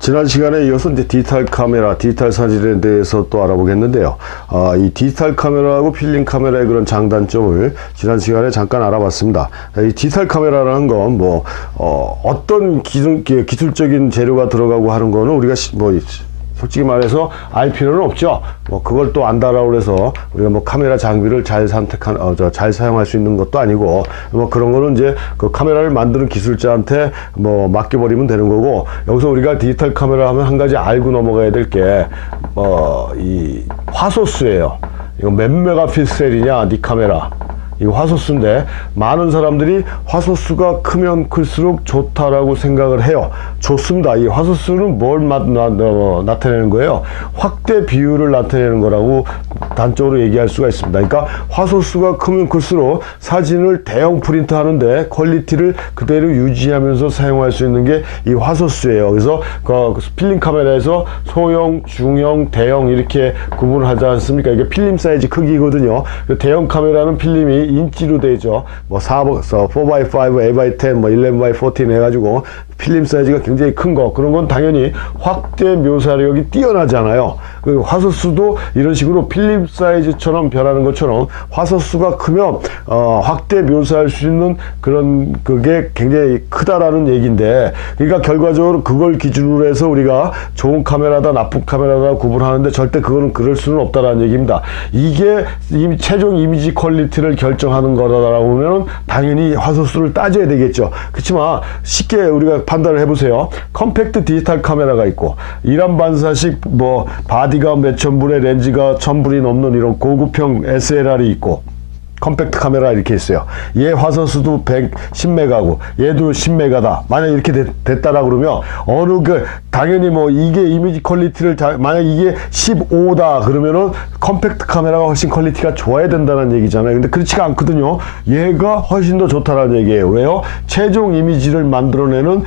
지난 시간에 이어서 이제 디지털 카메라, 디지털 사진에 대해서 또 알아보겠는데요. 이 디지털 카메라하고 필름 카메라의 그런 장단점을 지난 시간에 잠깐 알아봤습니다. 이 디지털 카메라라는 건 어떤 기술적인 재료가 들어가고 하는 거는 우리가 솔직히 말해서 알 필요는 없죠. 그걸 또 안다라고 해서 우리가 카메라 장비를 잘 잘 사용할 수 있는 것도 아니고, 그런 거는 이제 그 카메라를 만드는 기술자한테 맡겨버리면 되는 거고, 여기서 우리가 디지털 카메라 하면 한 가지 알고 넘어가야 될 게, 이 화소수예요. 이거 몇 메가픽셀이냐, 니 카메라. 이거 화소수인데, 많은 사람들이 화소수가 크면 클수록 좋다라고 생각을 해요. 좋습니다. 이 화소수는 뭘 나타내는 거예요? 확대 비율을 나타내는 거라고 단적으로 얘기할 수가 있습니다. 그러니까 화소수가 크면 클수록 사진을 대형 프린트 하는데 퀄리티를 그대로 유지하면서 사용할 수 있는 게 이 화소수예요. 그래서 그 필름 카메라에서 소형, 중형, 대형 이렇게 구분을 하지 않습니까? 이게 필름 사이즈 크기거든요. 대형 카메라는 필름이 인치로 되죠. 4x5, 8x10, 11x14 해가지고 필름 사이즈가 굉장히 큰 거, 그런 건 당연히 확대 묘사력이 뛰어나잖아요. 그 화소수도 이런 식으로 필름 사이즈처럼 변하는 것처럼 화소수가 크면 확대 묘사할 수 있는 그게 굉장히 크다라는 얘기인데, 그러니까 결과적으로 그걸 기준으로 해서 우리가 좋은 카메라다 나쁜 카메라다 구분하는데 절대 그거는 그럴 수는 없다라는 얘기입니다. 이게 최종 이미지 퀄리티를 결정하는 거라고 하면 당연히 화소수를 따져야 되겠죠. 그렇지만 쉽게 우리가 판단을 해보세요. 컴팩트 디지털 카메라가 있고, 일반 반사식 바디가 몇천 불에 렌즈가 1000불이 넘는 이런 고급형 SLR이 있고, 컴팩트 카메라 이렇게 있어요. 얘 화소수도 110메가고 얘도 10메가다. 만약 이렇게 됐다라 그러면 당연히 이게 이미지 퀄리티를 만약 이게 15다 그러면은 컴팩트 카메라가 훨씬 퀄리티가 좋아야 된다는 얘기잖아요. 근데 그렇지가 않거든요. 얘가 훨씬 더 좋다라는 얘기예요. 왜요? 최종 이미지를 만들어내는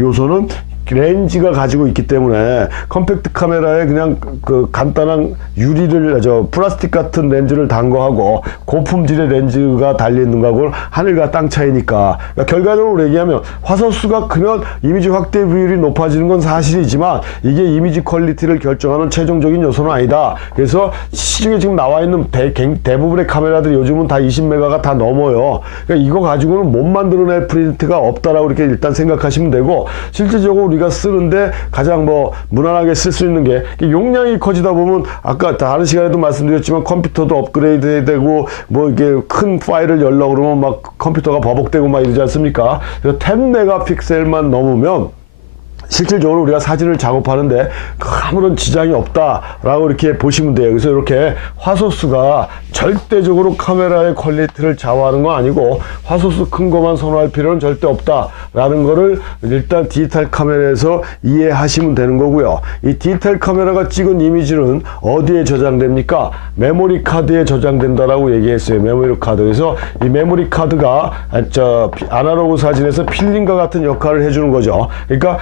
요소는 렌즈가 가지고 있기 때문에 컴팩트 카메라에 그냥 간단한 유리를 플라스틱 같은 렌즈를 단 거하고 고품질의 렌즈가 달려있는 거하고는 하늘과 땅 차이니까, 그러니까 결과적으로 얘기하면 화소수가 크면 이미지 확대 비율이 높아지는 건 사실이지만 이게 이미지 퀄리티를 결정하는 최종적인 요소는 아니다. 그래서 시중에 지금 나와 있는 대부분의 카메라들이 요즘은 다 20메가가 다 넘어요. 그러니까 이거 가지고는 못 만들어낼 프린트가 없다라고 이렇게 일단 생각하시면 되고, 실질적으로 우리가 쓰는데 가장 무난하게 쓸 수 있는 게, 용량이 커지다 보면 아까 다른 시간에도 말씀드렸지만 컴퓨터도 업그레이드 해야 되고 이게 큰 파일을 열려고 그러면 컴퓨터가 버벅대고 이러지 않습니까? 그래서 10메가픽셀만 넘으면 실질적으로 우리가 사진을 작업하는데 아무런 지장이 없다라고 이렇게 보시면 돼요. 그래서 이렇게 화소수가 절대적으로 카메라의 퀄리티를 좌우하는 건 아니고, 화소수 큰 것만 선호할 필요는 절대 없다라는 거를 일단 디지털 카메라에서 이해하시면 되는 거고요. 이 디지털 카메라가 찍은 이미지는 어디에 저장됩니까? 메모리 카드에 저장된다라고 얘기했어요. 메모리 카드. 그래서 이 메모리 카드가 아날로그 사진에서 필름과 같은 역할을 해주는 거죠. 그러니까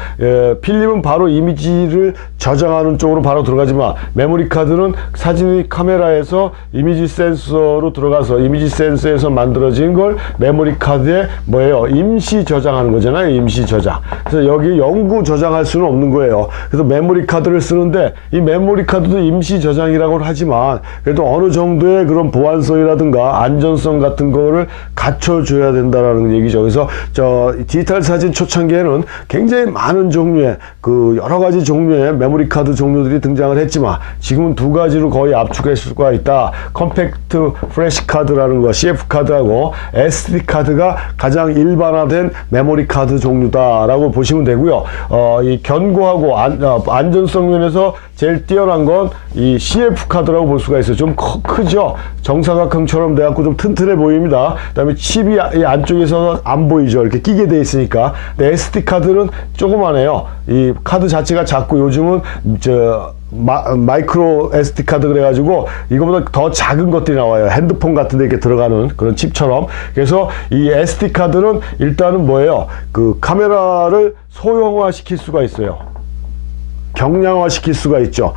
필름은 바로 이미지를 저장하는 쪽으로 바로 들어가지만, 메모리 카드는 사진이 카메라에서 이미지 센서로 들어가서 이미지 센서에서 만들어진 걸 메모리 카드에 임시 저장하는 거잖아요. 임시 저장. 그래서 여기 영구 저장할 수는 없는 거예요. 그래서 메모리 카드를 쓰는데, 이 메모리 카드도 임시 저장이라고 하지만 그래도 어느 정도의 그런 보안성이라든가 안전성 같은 거를 갖춰줘야 된다라는 얘기죠. 그래서 디지털 사진 초창기에는 굉장히 많은 종류의 여러 가지 종류의 메모리 카드 종류들이 등장을 했지만, 지금은 두 가지로 거의 압축할 수가 있다. 컴팩트 플래시 카드라는 거, CF 카드하고 SD 카드가 가장 일반화된 메모리 카드 종류다라고 보시면 되고요. 이 견고하고 안전성 면에서 제일 뛰어난 건 이 CF 카드라고 볼 수가 있어요. 좀 크죠? 정사각형처럼 돼갖고 좀 튼튼해 보입니다. 그 다음에 칩이 이 안쪽에서 안 보이죠? 이렇게 끼게 돼 있으니까. 근데 SD 카드는 조그만해요. 이 카드 자체가 작고, 요즘은 마이크로 SD 카드 그래가지고 이거보다 더 작은 것들이 나와요. 핸드폰 같은 데 이렇게 들어가는 그런 칩처럼. 그래서 이 SD 카드는 일단은 카메라를 소형화 시킬 수가 있어요. 경량화 시킬 수가 있죠.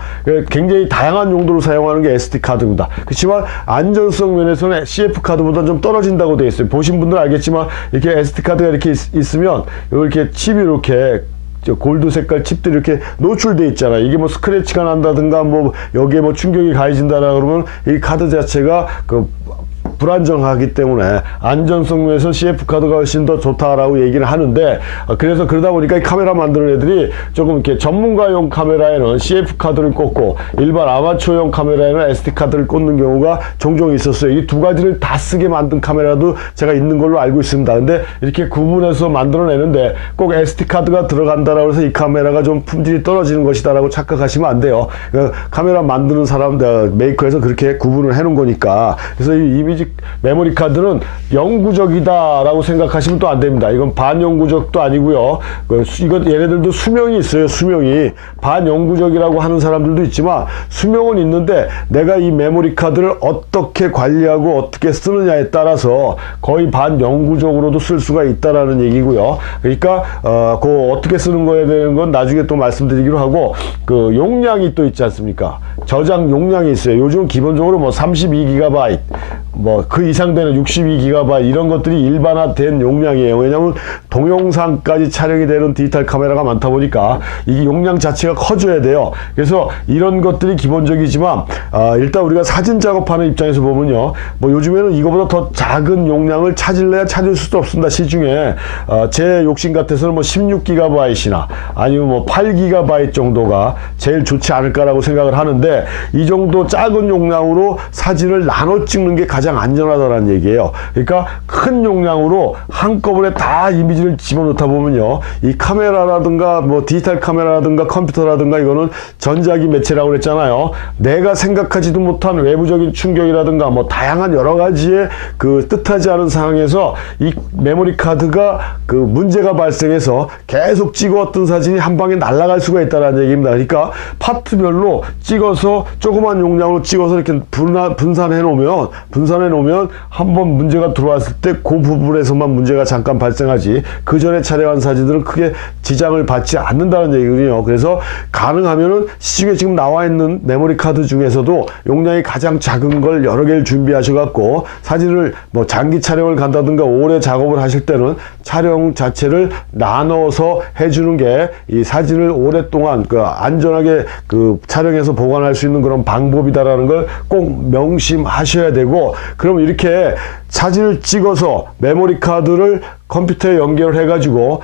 굉장히 다양한 용도로 사용하는 게 SD카드입니다. 그렇지만 안전성 면에서는 CF카드보다 좀 떨어진다고 되어 있어요. 보신 분들은 알겠지만 이렇게 SD카드가 이렇게 있으면 이렇게 칩이 이렇게 저 골드 색깔 칩들이 이렇게 노출돼 있잖아. 이게 뭐 스크래치가 난다든가 뭐 여기에 뭐 충격이 가해진다라 그러면 이 카드 자체가 그 불안정하기 때문에 안전성 면에서 CF 카드가 훨씬 더 좋다라고 얘기를 하는데, 그래서 그러다 보니까 이 카메라 만드는 애들이 조금 이렇게 전문가용 카메라에는 CF 카드를 꽂고 일반 아마추어용 카메라에는 SD 카드를 꽂는 경우가 종종 있었어요. 이 두 가지를 다 쓰게 만든 카메라도 제가 있는 걸로 알고 있습니다. 근데 이렇게 구분해서 만들어내는데 꼭 SD 카드가 들어간다라고 해서 이 카메라가 좀 품질이 떨어지는 것이다라고 착각하시면 안 돼요. 그러니까 카메라 만드는 사람들 메이커에서 그렇게 구분을 해놓은 거니까. 그래서 이 이미지 메모리 카드는 영구적이다라고 생각하시면 또 안 됩니다. 이건 반영구적도 아니고요. 이건 얘네들도 수명이 있어요. 수명이 반영구적이라고 하는 사람들도 있지만 수명은 있는데 내가 이 메모리 카드를 어떻게 관리하고 어떻게 쓰느냐에 따라서 거의 반영구적으로도 쓸 수가 있다라는 얘기고요. 그러니까 그 어떻게 쓰는 거에 대한 건 나중에 또 말씀드리기로 하고, 그 용량이 또 있지 않습니까? 저장 용량이 있어요. 요즘 기본적으로 뭐 32GB 뭐 그 이상 되는 62GB 이런 것들이 일반화된 용량이에요. 왜냐하면 동영상까지 촬영이 되는 디지털 카메라가 많다 보니까 이 용량 자체가 커져야 돼요. 그래서 이런 것들이 기본적이지만 일단 우리가 사진 작업하는 입장에서 보면요, 뭐 요즘에는 이거보다 더 작은 용량을 찾을래야 찾을 수도 없습니다. 시중에 제 욕심 같아서는 뭐 16GB이나 아니면 뭐 8GB 정도가 제일 좋지 않을까라고 생각을 하는데, 이 정도 작은 용량으로 사진을 나눠 찍는 게 가장 안전하다는 얘기예요. 그러니까 큰 용량으로 한꺼번에 다 이미지를 집어넣다 보면요, 이 카메라라든가 뭐 디지털 카메라라든가 컴퓨터라든가 이거는 전자기 매체라고 그랬잖아요. 내가 생각하지도 못한 외부적인 충격이라든가 뭐 다양한 여러 가지의 그 뜻하지 않은 상황에서 이 메모리 카드가 그 문제가 발생해서 계속 찍어왔던 사진이 한 방에 날아갈 수가 있다는 얘기입니다. 그러니까 파트별로 찍어서 조그만 용량으로 찍어서 이렇게 분산해 놓으면 한번 문제가 들어왔을 때 그 부분에서만 문제가 잠깐 발생하지 그 전에 촬영한 사진들은 크게 지장을 받지 않는다는 얘기거든요. 그래서 가능하면은 시중에 지금 나와 있는 메모리 카드 중에서도 용량이 가장 작은 걸 여러 개를 준비하셔 갖고 사진을 뭐 장기 촬영을 간다든가 오래 작업을 하실 때는 촬영 자체를 나눠서 해주는 게 이 사진을 오랫동안 그 안전하게 그 촬영해서 보관할 수 있는 그런 방법이다라는 걸 꼭 명심하셔야 되고, 그럼 이렇게 사진을 찍어서 메모리 카드를 컴퓨터에 연결해 가지고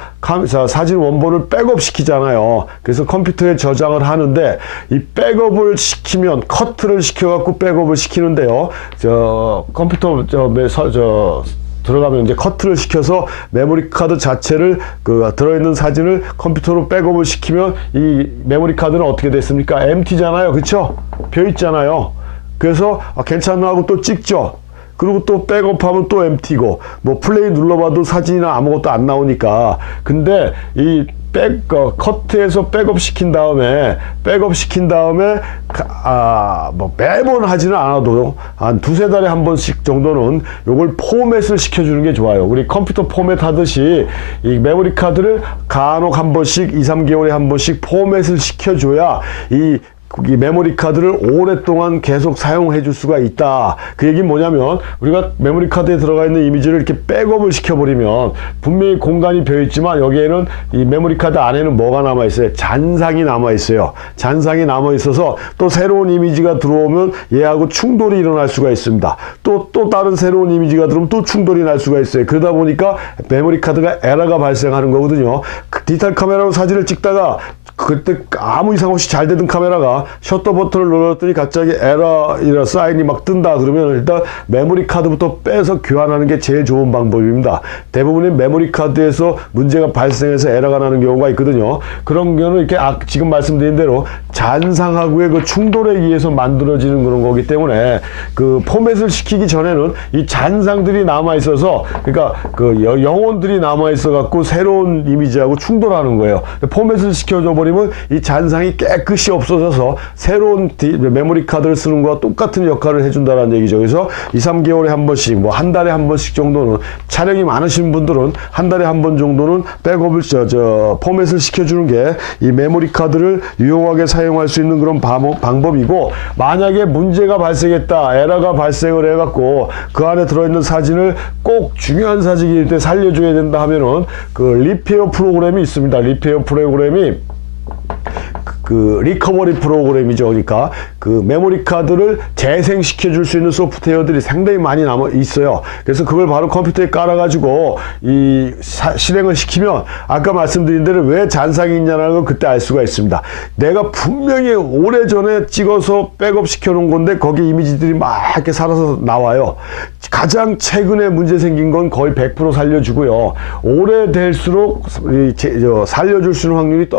사진 원본을 백업 시키잖아요. 그래서 컴퓨터에 저장을 하는데, 이 백업을 시키면 커트를 시켜 갖고 백업을 시키는데요, 컴퓨터 들어가면 이제 커트를 시켜서 메모리 카드 자체를 그 들어있는 사진을 컴퓨터로 백업을 시키면 이 메모리 카드는 어떻게 됐습니까? MT잖아요. 그쵸? 비어 있잖아요. 그래서 괜찮나 하고 또 찍죠. 그리고 또 백업하면 또 MT고, 뭐 플레이 눌러봐도 사진이나 아무것도 안 나오니까. 근데 이 커트에서 백업 시킨 다음에 뭐 매번 하지는 않아도 한 두세 달에 한 번씩 정도는 요걸 포맷을 시켜주는 게 좋아요. 우리 컴퓨터 포맷 하듯이 이 메모리 카드를 간혹 한 번씩 2, 3개월에 한 번씩 포맷을 시켜줘야 이 메모리 카드를 오랫동안 계속 사용해 줄 수가 있다. 그 얘기는 뭐냐면, 우리가 메모리 카드에 들어가 있는 이미지를 이렇게 백업을 시켜버리면 분명히 공간이 비어 있지만 여기에는 이 메모리 카드 안에는 뭐가 남아 있어요? 잔상이 남아 있어요. 잔상이 남아 있어서 또 새로운 이미지가 들어오면 얘하고 충돌이 일어날 수가 있습니다. 또 다른 새로운 이미지가 들어오면 또 충돌이 날 수가 있어요. 그러다 보니까 메모리 카드가 에러가 발생하는 거거든요. 디지털 카메라로 사진을 찍다가 그때 아무 이상 없이 잘 되던 카메라가 셔터 버튼을 눌렀더니 갑자기 에러 사인이 막 뜬다 그러면 일단 메모리 카드부터 빼서 교환하는 게 제일 좋은 방법입니다. 대부분의 메모리 카드에서 문제가 발생해서 에러가 나는 경우가 있거든요. 그런 경우는 이렇게 지금 말씀드린 대로 잔상하고의 그 충돌에 의해서 만들어지는 그런 거기 때문에 그 포맷을 시키기 전에는 이 잔상들이 남아 있어서, 그러니까 그 영혼들이 남아 있어 갖고 새로운 이미지하고 충돌하는 거예요. 포맷을 시켜줘 버리면 왜냐면 이 잔상이 깨끗이 없어져서 새로운 메모리 카드를 쓰는 거와 똑같은 역할을 해준다는 얘기죠. 그래서 2, 3개월에 한 번씩, 뭐 한 달에 한 번씩 정도는, 촬영이 많으신 분들은 한 달에 한 번 정도는 백업을 포맷을 시켜주는 게 이 메모리 카드를 유용하게 사용할 수 있는 그런 방법이고, 만약에 문제가 발생했다, 에러가 발생을 해갖고 그 안에 들어있는 사진을 꼭 중요한 사진일 때 살려줘야 된다 하면은 그 리페어 프로그램이 있습니다. 리페어 프로그램이 그 리커버리 프로그램이죠. 그러니까 그 메모리 카드를 재생시켜 줄 수 있는 소프트웨어들이 상당히 많이 남아 있어요. 그래서 그걸 바로 컴퓨터에 깔아 가지고 이 실행을 시키면 아까 말씀드린 대로 왜 잔상이 있냐는 걸 그때 알 수가 있습니다. 내가 분명히 오래전에 찍어서 백업 시켜 놓은 건데 거기 이미지들이 막 이렇게 살아서 나와요. 가장 최근에 문제 생긴 건 거의 100% 살려주고요. 오래될수록 살려줄 수 있는 확률이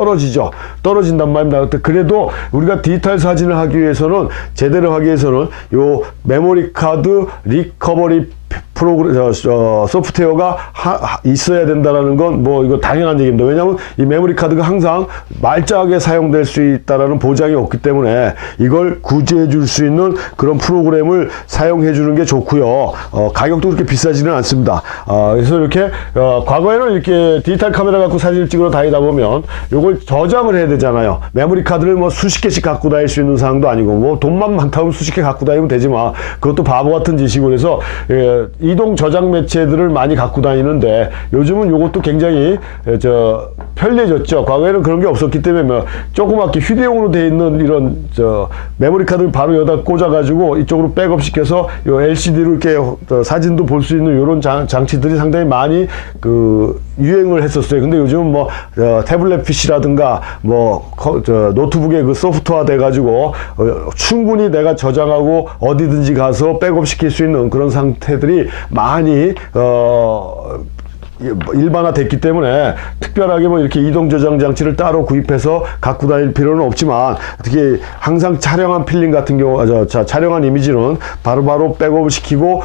떨어진단 말입니다. 그래도 우리가 디지털 사진을 하기 위해서는, 제대로 하기 위해서는 요 메모리 카드 리커버리 프로그램 소프트웨어가 있어야 된다라는 건 뭐 이거 당연한 얘기입니다. 왜냐하면 이 메모리 카드가 항상 말짱하게 사용될 수 있다라는 보장이 없기 때문에 이걸 구제해 줄 수 있는 그런 프로그램을 사용해 주는 게 좋고요. 가격도 그렇게 비싸지는 않습니다. 그래서 이렇게 과거에는 이렇게 디지털 카메라 갖고 사진을 찍으러 다니다 보면 이걸 저장을 해야 되잖아요. 메모리 카드를 뭐 수십 개씩 갖고 다닐 수 있는 상황도 아니고, 뭐 돈만 많다면 수십 개 갖고 다니면 되지만 그것도 바보 같은 짓이고, 그래서 이동 저장 매체들을 많이 갖고 다니는데 요즘은 이것도 굉장히 편리해졌죠. 과거에는 그런 게 없었기 때문에 뭐 조그맣게 휴대용으로 되어 있는 이런 메모리 카드를 바로 여기다 꽂아 가지고 이쪽으로 백업 시켜서 요 LCD로 이렇게 사진도 볼 수 있는 이런 장치들이 상당히 많이 유행을 했었어요. 근데 요즘은 뭐 태블릿 PC라든가 뭐 노트북에 그 소프트화 돼 가지고 충분히 내가 저장하고 어디든지 가서 백업 시킬 수 있는 그런 상태들이 많이 일반화 됐기 때문에 특별하게 뭐 이렇게 이동 저장 장치를 따로 구입해서 갖고 다닐 필요는 없지만, 특히 항상 촬영한 필름 같은 경우, 촬영한 이미지는 바로바로 백업을 시키고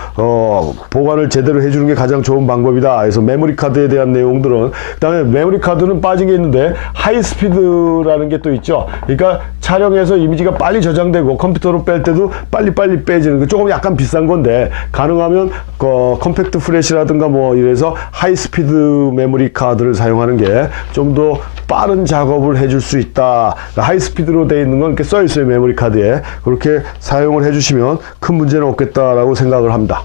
보관을 제대로 해주는 게 가장 좋은 방법이다. 그래서 메모리 카드에 대한 내용들은, 그다음에 메모리 카드는 빠진 게 있는데 하이스피드라는 게 또 있죠. 그러니까 촬영해서 이미지가 빨리 저장되고 컴퓨터로 뺄 때도 빨리빨리 빼지는, 조금 약간 비싼 건데 가능하면 컴팩트 플래시라든가 뭐 이래서 하이스피드 메모리 카드를 사용하는 게 좀 더 빠른 작업을 해줄 수 있다. 그러니까 하이스피드로 되어 있는 건 이렇게 써 있어요, 메모리 카드에. 그렇게 사용을 해주시면 큰 문제는 없겠다라고 생각을 합니다.